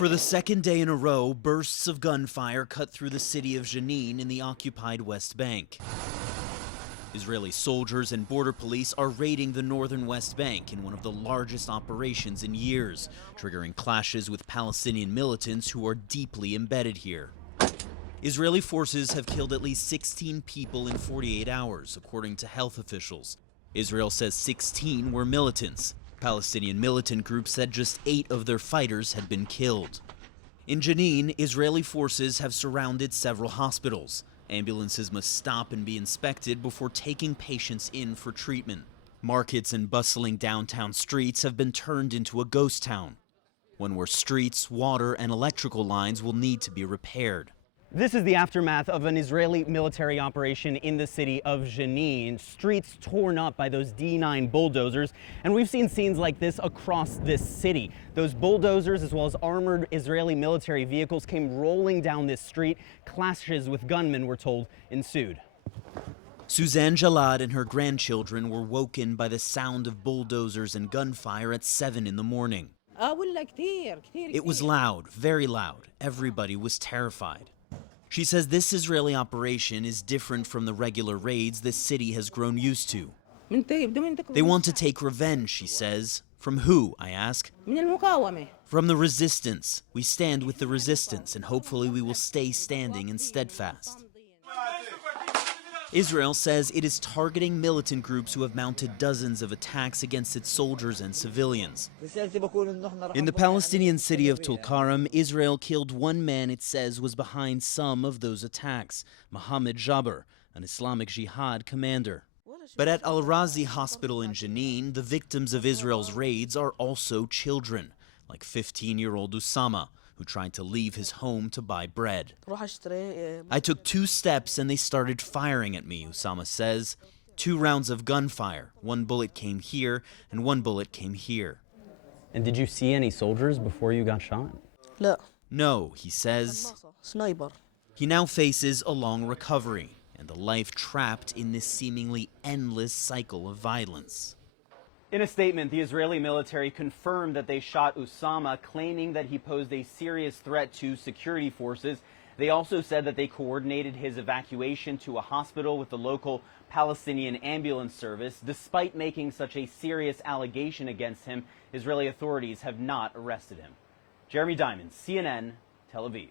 For the second day in a row, bursts of gunfire cut through the city of Jenin in the occupied West Bank. Israeli soldiers and border police are raiding the northern West Bank in one of the largest operations in years, triggering clashes with Palestinian militants who are deeply embedded here. Israeli forces have killed at least 16 people in 48 hours, according to health officials. Israel says 16 were militants. Palestinian militant groups said just 8 of their fighters had been killed. In Jenin, Israeli forces have surrounded several hospitals. Ambulances must stop and be inspected before taking patients in for treatment. Markets and bustling downtown streets have been turned into a ghost town, one where streets, water, and electrical lines will need to be repaired. This is the aftermath of an Israeli military operation in the city of Jenin. Streets torn up by those D9 bulldozers, and we've seen scenes like this across this city. Those bulldozers, as well as armored Israeli military vehicles, came rolling down this street. Clashes with gunmen, we're told, ensued. Suzanne Jalad and her grandchildren were woken by the sound of bulldozers and gunfire at 7 in the morning. It was loud, very loud. Everybody was terrified. She says this Israeli operation is different from the regular raids the city has grown used to. They want to take revenge, she says. From who, I ask? From the resistance. We stand with the resistance, and hopefully we will stay standing and steadfast. Israel says it is targeting militant groups who have mounted dozens of attacks against its soldiers and civilians. In the Palestinian city of Tulkarem, Israel killed one man it says was behind some of those attacks, Mohammed Jabr, an Islamic Jihad commander. But at Al-Razi Hospital in Jenin, the victims of Israel's raids are also children, like 15-year-old Usama, who tried to leave his home to buy bread. I took 2 steps and they started firing at me, Usama says. 2 rounds of gunfire. 1 bullet came here and 1 bullet came here. And did you see any soldiers before you got shot? No, he says. He now faces a long recovery and a life trapped in this seemingly endless cycle of violence. In a statement, the Israeli military confirmed that they shot Usama, claiming that he posed a serious threat to security forces. They also said that they coordinated his evacuation to a hospital with the local Palestinian ambulance service. Despite making such a serious allegation against him, Israeli authorities have not arrested him. Jeremy Diamond, CNN, Tel Aviv.